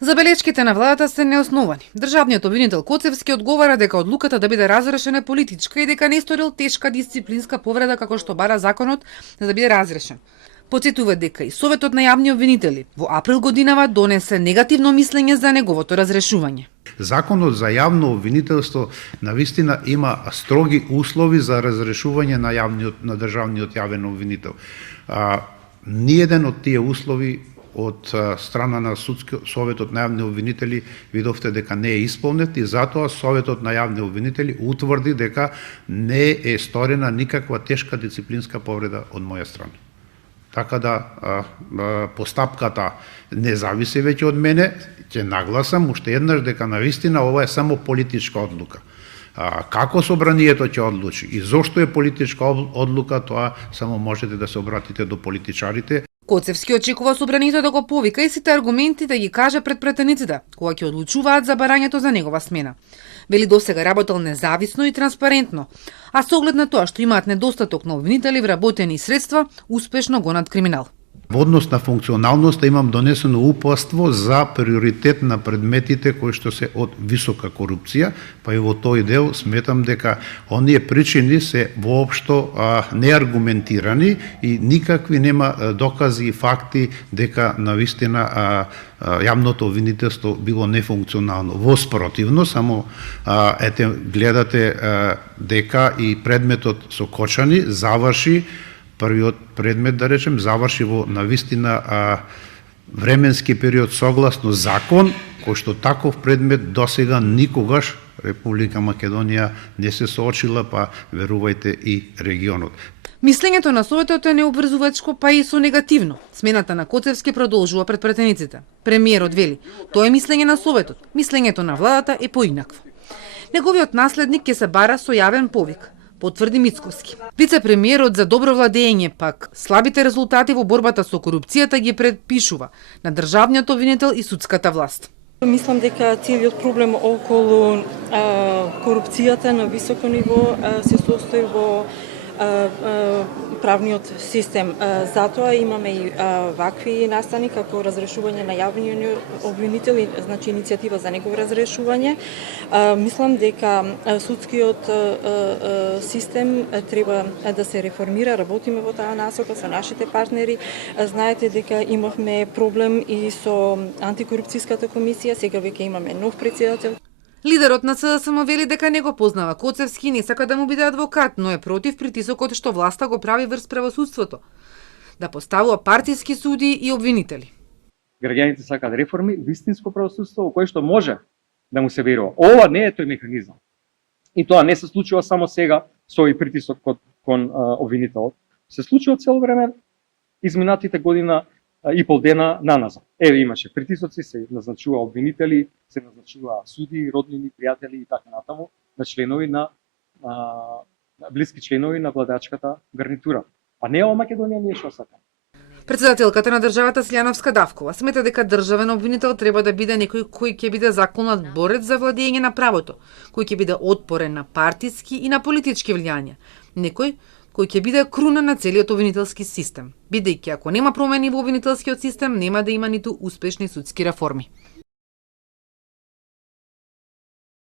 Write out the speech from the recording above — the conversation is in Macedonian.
Забелешките на владата се неосновани. Државниот обвинител Коцевски одговара дека одлуката да биде разрешена е политичка и дека не сторил тешка дисциплинска повреда како што бара законот за да биде разрешен. Потсетува дека и Советот на јавни обвинители во април годинава донесе негативно мислење за неговото разрешување. Законот за јавно обвинителство навистина има строги услови за разрешување на државниот јавен обвинител. Ниеден од тие услови од страна на Советот на јавни обвинители видовте дека не е исполнет и затоа Советот на јавни обвинители утврди дека не е сторена никаква тешка дисциплинска повреда од моја страна. Така да постапката не зависи веќе од мене, ќе нагласам уште еднаш дека навистина ова е само политичка одлука. Како собранието ќе одлучи и зошто е политичка одлука, тоа само можете да се обратите до политичарите. Коцевски очекува собранието да го повика и сите аргументи да ги каже пред претениците, кога ќе одлучуваат за барањето за негова смена. Вели досега работел независно и транспарентно, а со оглед на тоа што имаат недостаток на обвинители вработени средства, успешно гонат криминал. Во однос на функционалноста имам донесено упатство за приоритет на предметите кои што се од висока корупција, па и во тој дел сметам дека оние причини се воопшто неаргументирани и никакви нема докази и факти дека навистина јавното обвинителство било нефункционално. Во спротивно, само гледате дека и предметот со Кочани заврши, првиот предмет, да речем, заврши во навистина временски период согласно закон, кој што таков предмет досега никогаш Република Македонија не се соочила, па верувајте и регионот. Мислењето на Советот е необврзувачко, па и со негативно. Смената на Коцевски продолжува пред претениците. Премиерот вели, тоа е мислење на Советот, мислењето на владата е поинакво. Неговиот наследник ќе се бара со јавен повик, потврди Мицковски. Вице-премиерот за добро владење пак слабите резултати во борбата со корупцијата ги предпишува на државниот обвинител и судската власт. Мислам дека целиот проблем околу корупцијата на високо ниво се состои во правниот систем. Затоа имаме и вакви настани како разрешување на јавни обвинители, значи иницијатива за негово разрешување. Мислам дека судскиот систем треба да се реформира, работиме во таа насока со нашите партнери. Знаете дека имавме проблем и со антикорупцијската комисија, сега веќе имаме нов претседател. Лидерот на СДСМ вели дека не го познава Коцевски и не сака да му биде адвокат, но е против притисокот што власта го прави врз правосудството, да поставува партиски суди и обвинители. Граѓаните сакаат реформи, вистинско правосудство во кое што може да му се верува. Ова не е тој механизам. И тоа не се случува само сега со овој притисок кон обвинителот. Се случува цело време изминатите година и пол дена наназад. Еве имаше притисоци, се назначува обвинители, се назначува суди, роднини, пријатели и така натаму на членови на блиски членови на владачката гарнитура. А не ова Македонија не е што сака. Претседателката на државата Силјановска Давкова смета дека државен обвинител треба да биде некој кој ќе биде законот борец за владење на правото, кој ќе биде отпорен на партиски и на политички влијања, некој кој ќе биде круна на целиот обвинителски систем, бидејќи ако нема промени во обвинителскиот систем, нема да има ниту успешни судски реформи.